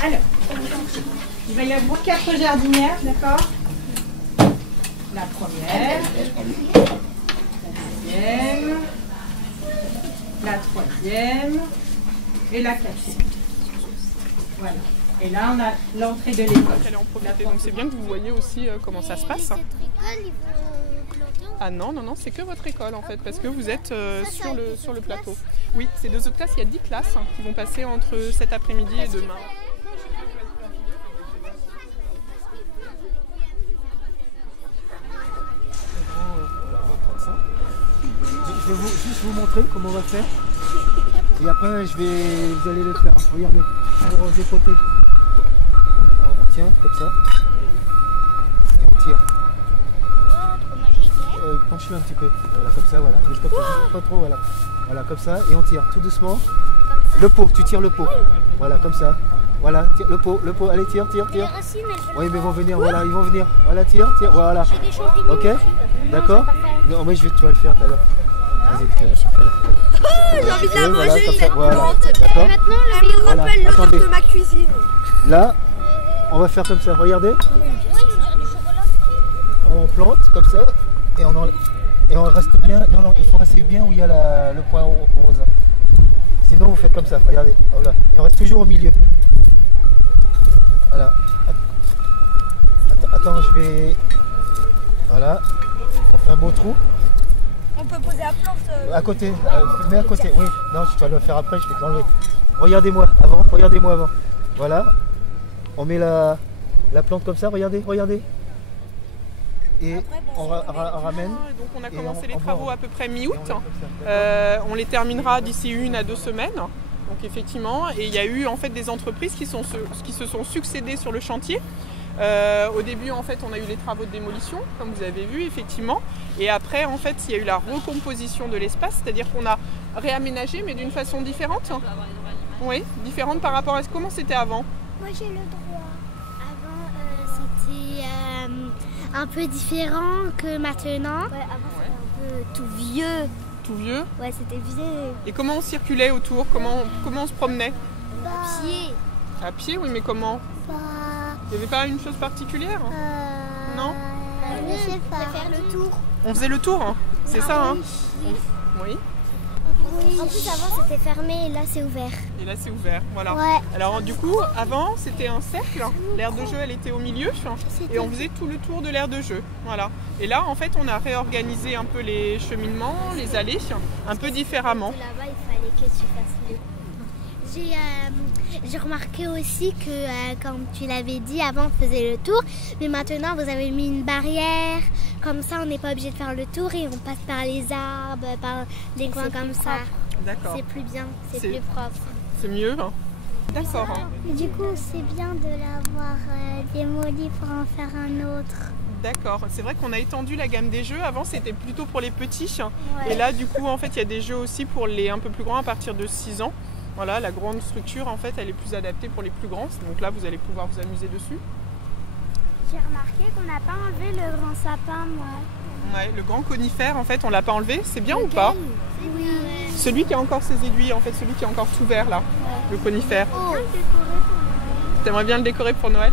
Alors, il va y avoir 4 jardinières, d'accord? La première, la deuxième, la troisième et la quatrième. Voilà. Et là, on a l'entrée de l'école. Elle est en profiter. Donc c'est bien que vous voyez aussi comment ça se passe. Cette école, ils vont planter. Ah non, non, non, c'est que votre école en fait, parce que vous êtes sur le plateau. Oui, c'est 2 autres classes, il y a 10 classes qui vont passer entre cet après-midi et demain. Je vais juste vous montrer comment on va faire. Et après, vous allez le faire. Regardez, pour dépoter. On tient comme ça. Et on tire. Trop magique. Penche-le un petit peu. Voilà, comme ça, voilà. Juste comme ça, juste pas trop, voilà. Voilà, comme ça. Et on tire tout doucement. Le pot, tu tires le pot. Voilà, comme ça. Voilà, tire le pot. Allez, tire. Les racines, elles Oui, mais ils vont venir, voilà, ils vont venir. Voilà, tire, voilà. J'ai des champignons. Ok? D'accord? Non, mais tu vas le faire tout à l'heure. Vas-y, fais-le. J'ai envie de la Voilà, manger, comme ça, cette voilà. plante. D'accord? Maintenant, Elle me Voilà, rappelle l'odeur attendez. de ma cuisine. Là, on va faire comme ça. Regardez, oui, je dirais du chocolat. on plante comme ça et on reste bien. Non, il faut rester bien où il y a le point rose. Sinon, vous faites comme ça. Regardez, voilà. Et on reste toujours au milieu. Voilà. Attends, je vais. Voilà. On fait un beau trou. On peut poser la plante. À côté, mets à côté, oui. Non, tu vas le faire après, je vais te l'enlever. Regardez-moi avant. Voilà. On met la plante comme ça, regardez. Et on ramène. Donc on a Et commencé on les travaux borde. à peu près mi-août. Et on met comme ça. On les terminera d'ici 1 à 2 semaines. Donc effectivement, et il y a eu en fait des entreprises qui se sont succédées sur le chantier. Au début, en fait, on a eu les travaux de démolition, comme vous avez vu, effectivement. Et après, en fait, il y a eu la recomposition de l'espace, c'est-à-dire qu'on a réaménagé, mais d'une façon différente. Oui, différente par rapport à comment c'était avant. Moi, j'ai le droit. Avant, c'était un peu différent que maintenant. Ouais, avant, c'était un peu tout vieux. Tout vieux. Ouais, c'était vieux. Et comment on circulait autour? Comment on se promenait? À pied. À pied, oui, mais comment? Il n'y avait pas une chose particulière? Non? Je sais pas. Faire le tour. On faisait le tour, hein. C'est ça, hein? Oui. Oui. En plus, avant, c'était fermé et là, c'est ouvert. Et là, c'est ouvert, voilà. Ouais. Alors, du coup, avant, c'était un cercle. L'aire de jeu, elle était au milieu. Et on faisait tout le tour de l'aire de jeu. Voilà. Et là, en fait, on a réorganisé un peu les cheminements, les allées, un peu différemment. Là-bas, il fallait que tu fasses le... J'ai remarqué aussi que, comme tu l'avais dit, avant on faisait le tour, mais maintenant vous avez mis une barrière, comme ça on n'est pas obligé de faire le tour et on passe par les arbres, par des coins comme ça. D'accord. C'est plus bien, c'est plus propre. C'est mieux, hein. D'accord. Hein. Du coup, c'est bien de l'avoir démoli pour en faire un autre. D'accord. C'est vrai qu'on a étendu la gamme des jeux. Avant, c'était plutôt pour les petits. Ouais. Et là, du coup, en fait, il y a des jeux aussi pour les un peu plus grands à partir de 6 ans. Voilà, la grande structure, en fait, elle est plus adaptée pour les plus grands. Donc là, vous allez pouvoir vous amuser dessus. J'ai remarqué qu'on n'a pas enlevé le grand sapin, moi. Ouais, le grand conifère, en fait, on l'a pas enlevé. C'est bien ou pas? Oui. Celui qui a encore ses aiguilles, en fait, celui qui est encore tout vert, là, le conifère. Oh. T'aimerais bien le décorer pour Noël?